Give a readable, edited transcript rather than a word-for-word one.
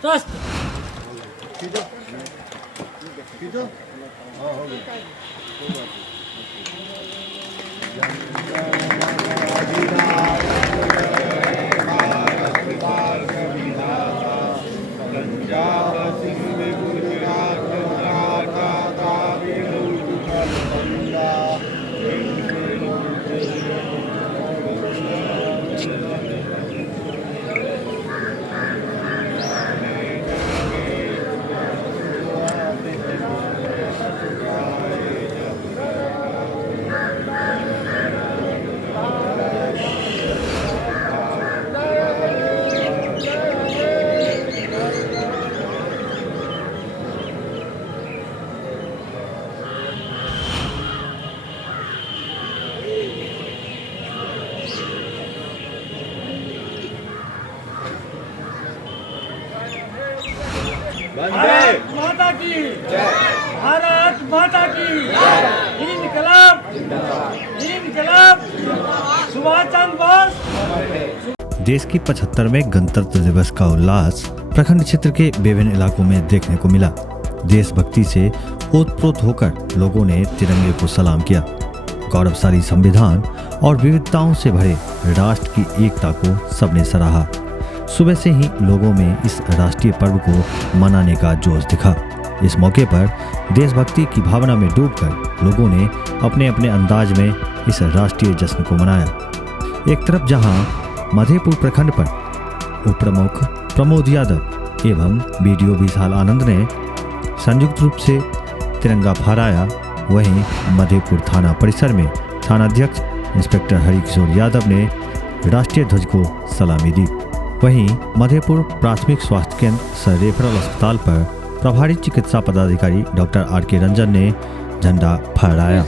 स्वस्थ। भारत माता की जय। भारत माता की जय। इनकलाब इनकलाब। सुभाष चंद्र बोस। देश की 75वें गणतंत्र दिवस का उल्लास प्रखंड क्षेत्र के विभिन्न इलाकों में देखने को मिला। देशभक्ति से ओतप्रोत होकर लोगों ने तिरंगे को सलाम किया। गौरवशाली संविधान और विविधताओं से भरे राष्ट्र की एकता को सबने सराहा। सुबह से ही लोगों में इस राष्ट्रीय पर्व को मनाने का जोश दिखा। इस मौके पर देशभक्ति की भावना में डूबकर लोगों ने अपने अपने अंदाज में इस राष्ट्रीय जश्न को मनाया। एक तरफ जहां मधेपुर प्रखंड पर उप प्रमुख प्रमोद यादव एवं बीडीओ विशाल आनंद ने संयुक्त रूप से तिरंगा फहराया, वहीं मधेपुर थाना परिसर में थानाध्यक्ष इंस्पेक्टर हरिकिशोर यादव ने राष्ट्रीय ध्वज को सलामी दी। वहीं मधेपुर प्राथमिक स्वास्थ्य केंद्र सह रेफरल अस्पताल पर प्रभारी चिकित्सा पदाधिकारी डॉक्टर आर के रंजन ने झंडा फहराया।